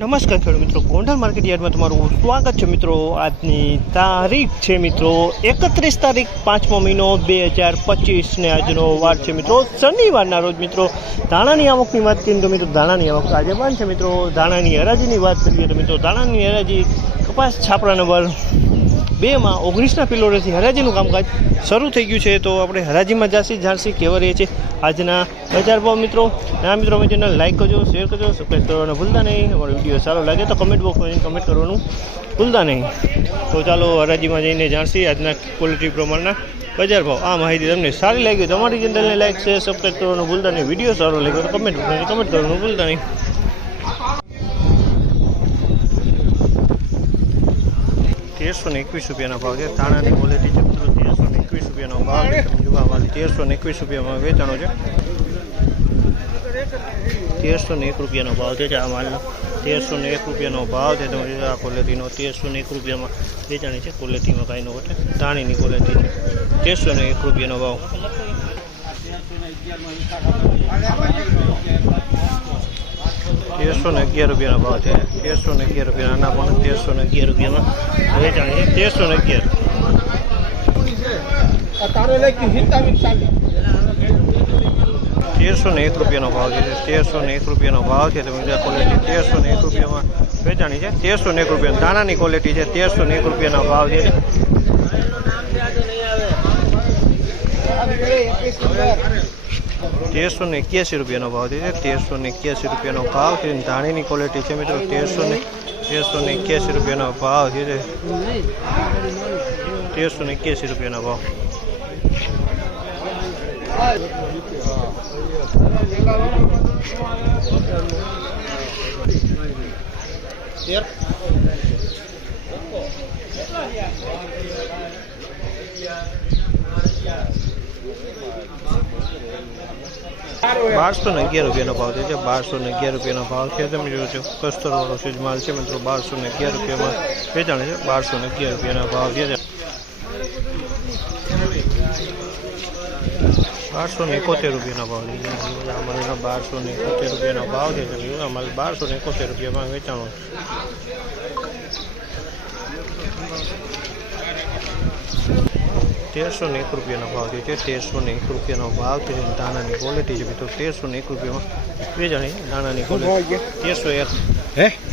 નમસ્કાર ખેડૂત મિત્રો, ગોંડલ માર્કેટ યાર્ડમાં તમારું સ્વાગત છે મિત્રો। આજની તારીખ છે મિત્રો 31 તારીખ 5મો મહિનો 2025 ને આજનો વાર છે મિત્રો શનિવારના રોજ મિત્રો। ધાણાની આવકની વાત કરીએ તો મિત્રો ધાણાની આવક આજે બંધ છે મિત્રો। ધાણાની હરાજીની વાત કરીએ તો મિત્રો ધાણાની હરાજી કપાસ છાપરા નંબર 2માં 19ના પિલોરેથી હરાજીનું કામકાજ શરૂ થઈ ગયું છે। તો આપણે હરાજીમાં જાણસી કેવા રહીએ છીએ આજના બજાર ભાવ મિત્રો। ના મિત્રો અમે ચેનલ લાઈક કરજો, શેર કરજો, સબસ્ક્રાઈબ કરવાનું ભૂલતા નહીં। અમારો વિડીયો સારો લાગે તો કમેન્ટ બોક્સમાં જઈને કમેન્ટ કરવાનું ભૂલતા નહીં। તો ચાલો હરાજીમાં જઈને જાણસી આજના ક્વોલિટી પ્રમાણના બજાર ભાવ। આ માહિતી તમને સારી લાગી તો અમારી ચેનલને લાઈક, શેર, સબસ્ક્રાઈબ કરવાનું ભૂલતા નહીં। વિડીયો સારો લાગ્યો તો કમેન્ટ બોક્સમાં કમેન્ટ કરવાનું ભૂલતા નહીં। 1321 રૂપિયાના ભાવ છે। ધાણાની ક્વોલિટી છે મિત્રો 1321 રૂપિયાનો ભાવ છે। જોવા વાળી 1321 રૂપિયામાં વેચાણો છે। 1301 રૂપિયાનો ભાવ છે આ માલનો। 1301 રૂપિયાનો ભાવ છે। તમે આ ક્વોલિટીનો 1301 રૂપિયામાં વેચાણી છે। ક્વોલિટીમાં કાંઈ ન ઘટે, ધાણીની ક્વોલિટી છે। 1301 રૂપિયાનો ભાવ। 1311 રૂપિયાનો ભાવ છે। 1311 રૂપિયા આના પણ 1311 રૂપિયામાં વેચાણ છે। 1311 1301 રૂપિયાનો ભાવ છે। 1301 રૂપિયાનો ભાવ છે। તમે ક્વોલિટી 1301 રૂપિયામાં વેચાણી છે। 1301 રૂપિયા દાણાની ક્વોલિટી છે। 1301 રૂપિયાનો ભાવ છે। 1381 રૂપિયાનો ભાવ છે। 1381 રૂપિયાનો ભાવ છે। ધાણીની ક્વોલિટી છે મિત્રો 1381 રૂપિયાનો ભાવ છે। 1381 રૂપિયાનો ભાવ। ₹1211 રૂપિયાનો ભાવ છે। 1211 રૂપિયાનો ભાવ છે। તમે જોવો છો કસ્તરવાળો સીજ માલ છે મિત્રો 1211 રૂપિયામાં વેચાણ છે। 1211 રૂપિયાનો ભાવ છે। 1271 રૂપિયાનો ભાવ છે। અમારે 1271 રૂપિયાનો ભાવ છે। અમારે 1271 રૂપિયામાં વેચાણો છે। 1301 રૂપિયાનો ભાવ છે। 1301 રૂપિયાનો ભાવ છે। દાણાની ક્વોલિટી છે મિત્રો 1301 રૂપિયામાં વેચાણી દાણાની ક્વોલિટી 1301